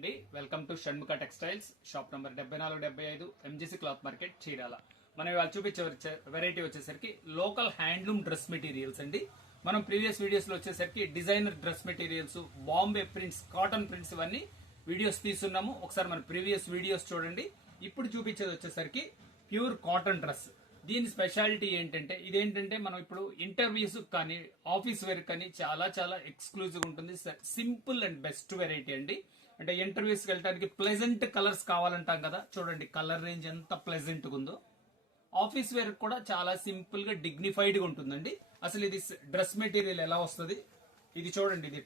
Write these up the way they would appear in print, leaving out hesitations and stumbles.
అండి welcome to Shanmukha textiles shop number 7475 MGC cloth market Chirala. మనం ఇవాళ చూపించే వెరైటీ వచ్చేసరికి లోకల్ హ్యాండ్లూమ్ డ్రెస్ మెటీరియల్స్ అండి. మనం ప్రీవియస్ వీడియోస్ లో వచ్చేసరికి designer dress materials, Bombay prints, cotton prints ఇవన్నీ వీడియోస్ తీస్తున్నాము. ఒకసారి మన ప్రీవియస్ వీడియోస్ చూడండి. ఇప్పుడు చూపించేది వచ్చేసరికి ప్యూర్ కాటన్ డ్రెస్. దీని స్పెషాలిటీ ఏంటంటే ఇదేంటంటే మనం ఇప్పుడు ఇంటర్వ్యూస్ కానీ ఆఫీస్ వేర్ కానీ చాలా చాలా ఎక్స్క్లూజివ్ ఉంటుంది. సింపుల్ అండ్ బెస్ట్ వెరైటీ అండి. అంటే ఇంటర్వ్యూస్ కి వెళ్ళడానికి ప్లెజెంట్ కలర్స్ కావాలంటాం కదా, చూడండి కలర్ రేంజ్ ఎంత ప్లెజెంట్ గా ఉందో. ఆఫీస్ వేర్ కూడా చాలా సింపుల్ గా డిగ్నిఫైడ్ గా ఉంటుందండి. అసలు ఇది డ్రెస్ మెటీరియల్ ఎలా వస్తుంది ఇది చూడండి. ఇది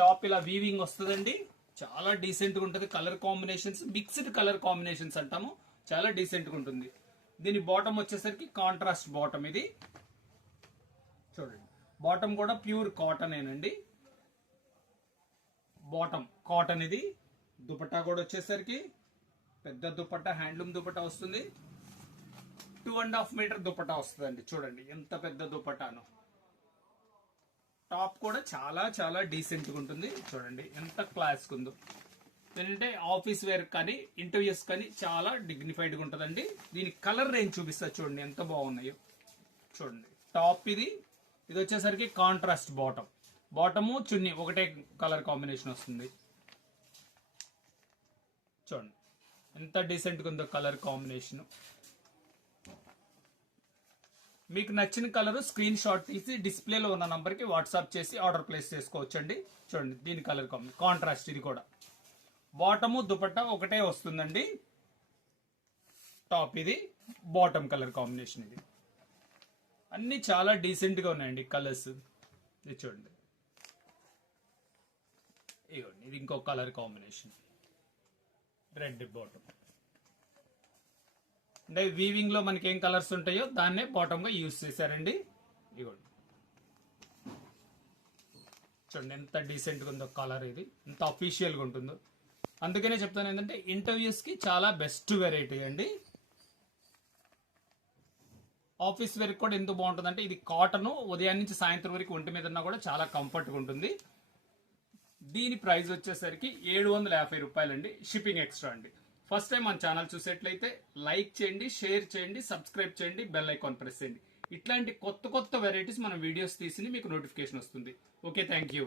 టాప్ ఇలా వీవింగ్ వస్తుందండి. చాలా డీసెంట్ గా ఉంటుంది. Colour combinations mixed colour combinations అంటాము, చాలా డీసెంట్ గా ఉంటుంది. దీని బాటమ్ వచ్చేసరికి కాంట్రాస్ట్ బాటమ్. ఇది చూడండి, బాటమ్ కూడా ప్యూర్ కాటన్ ఏనండి. Bottom cotton. ఇది దుపట్టా కూడా వచ్చేసరికి పెద్ద దుపట్టా, హ్యాండ్లూమ్ దుపట్టా వస్తుంది. 2.5 మీటర్ దుపట్టా వస్తుందండి. చూడండి ఎంత పెద్ద దుపట్టాను. టాప్ కూడా చాలా చాలా డీసెంట్ గా ఉంటుంది. చూడండి ఎంత క్లాస్ ఉందో. ఏంటంటే ఆఫీస్ వేర్ కానీ ఇంటర్వ్యూస్ కానీ చాలా డిగ్నిఫైడ్ గా ఉంటుందండి. దీని కలర్ రేంజ్ చూపిస్తా చూడండి ఎంత బాగున్నాయో. చూడండి టాప్ ఇది వచ్చేసరికి కాంట్రాస్ట్ బాటమ్. బాటము చున్నీ ఒకటే కలర్ కాంబినేషన్ వస్తుంది. చూడండి ఎంత డీసెంట్ గా ఉందో కలర్ కాంబినేషన్. మీకు నచ్చిన కలర్ స్క్రీన్ షాట్ తీసి డిస్ప్లేలో ఉన్న నంబర్ కి వాట్సాప్ చేసి ఆర్డర్ ప్లేస్ చేసుకోవచ్చండి. చూడండి దీని కలర్ కాంట్రాస్ట్. ఇది కూడా బాటము దుపట్టా ఒకటే వస్తుందండి. టాప్ ఇది బాటమ్ కలర్ కాంబినేషన్. ఇది అన్ని చాలా డీసెంట్ గా ఉన్నాయండి కలర్స్. ఇది చూడండి, ఇవ్వండి ఇది ఇంకో కలర్ కాంబినేషన్. Red bottom. అంటే వీవింగ్ లో మనకి ఏం కలర్స్ ఉంటాయో దాన్నే బాటమ్ గా యూజ్ చేశారండి. ఇవ్వండి చూడండి ఎంత డీసెంట్ గా ఉందో కలర్. ఇది ఎంత అఫీషియల్ గా ఉంటుందో. అందుకనే చెప్తాను ఏంటంటే ఇంటర్వ్యూస్ కి చాలా బెస్ట్ వెరైటీ అండి. ఆఫీస్ వేర్ కూడా ఎందుకు బాగుంటుంది అంటే ఇది కాటన్, ఉదయం నుంచి సాయంత్రం వరకు ఒంటి మీద ఉన్నా కూడా చాలా కంఫర్ట్ గా ఉంటుంది. దీని ప్రైస్ వచ్చేసరికి 750 రూపాయలండి. షిప్పింగ్ ఎక్స్ట్రా అండి. ఫస్ట్ టైం మన ఛానల్ చూసేట్లయితే లైక్ చేయండి, షేర్ చేయండి, సబ్స్క్రైబ్ చేయండి, బెల్ ఐకాన్ ప్రెస్ చేయండి. ఇట్లాంటి కొత్త కొత్త వెరైటీస్ మన వీడియోస్ తీసి మీకు నోటిఫికేషన్ వస్తుంది. Okay, thank you.